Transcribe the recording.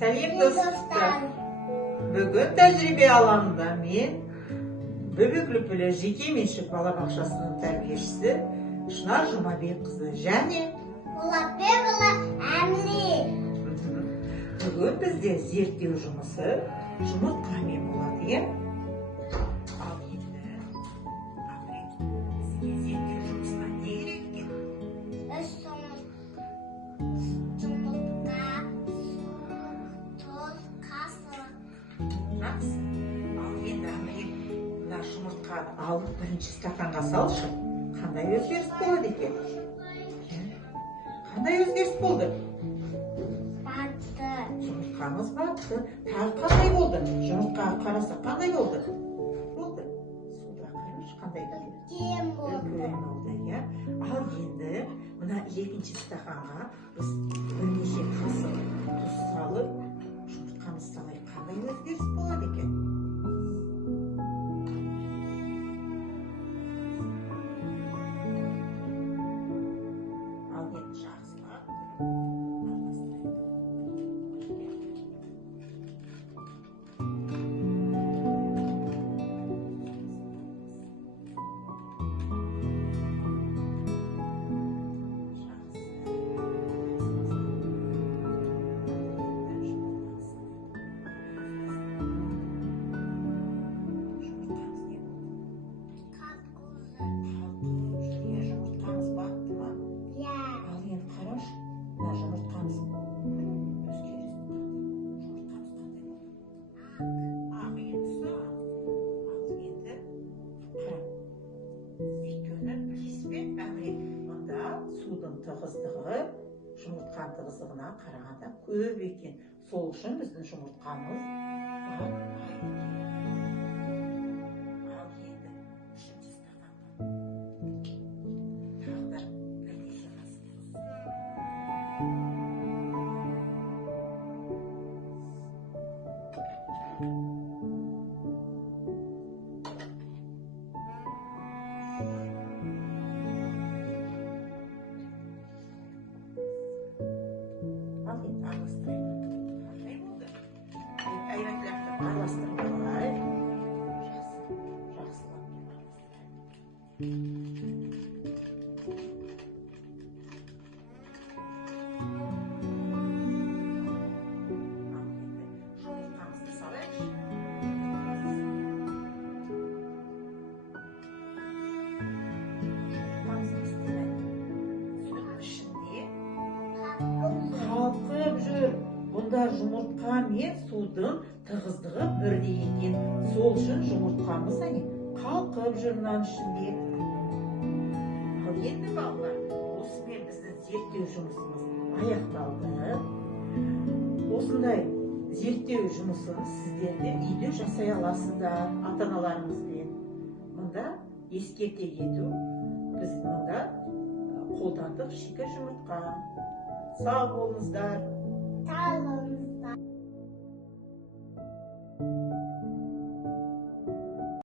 Сәлем достар. Бүгін тәжірибе алаңында мен Бөбек Лүпілі жекеменшік балабақшасының тәрбиешісі Шынар Жұмабекқызы және Болатбекұлы Әміре. Бүгін бізде зерттеу жұмысы жұмыртқамен болады, иә? Ал енді сізге зерттеу жұмысына не керек екен? Үш жұмыртқа, тұз, қасық. Жақсы. Ал енді мына жұмыртқаны алып бірінші стақанға салшы. Қандай өзгеріс болады екен? Қандай өзгеріс болды? Батты. Жұмыртқамыз батты. Тағы қандай болды? Жұмыртқаға қарасақ қандай болды? Болды. Суда қарашы, қандай болды? Кем болды. Үлкен болды, иә. Ал енді мына екінші стақанға біз бірнеше қасық тұз салып, жұмыртқамыз салайық. Қандай өзгеріс болады екен? Ал енді жақсылап тығыздығы жұмыртқаның тығыздығына қарағанда көп екен. Сол үшін біздің жұмыртқамыз батпайды. Ал енді үшінші стақанға тағы да бірнеше қасық қалқып жүр. Бұнда жұмыртқа мен судың тығыздығы бірдей екен. Сол үшін жұмыртқамыз қалқып жүр мынаның ішінде. Ал енді балалар, осымен біздің зерттеу жұмысымыз аяқталды. Осындай зерттеу жұмысын сіздер де үйде жасай аласыздар ата-аналарыңызбен. Мұнда ескерте кету, біз мұнда қолдандық шикі жұмыртқа. Сау болыңыздар. Сау болыңыздар.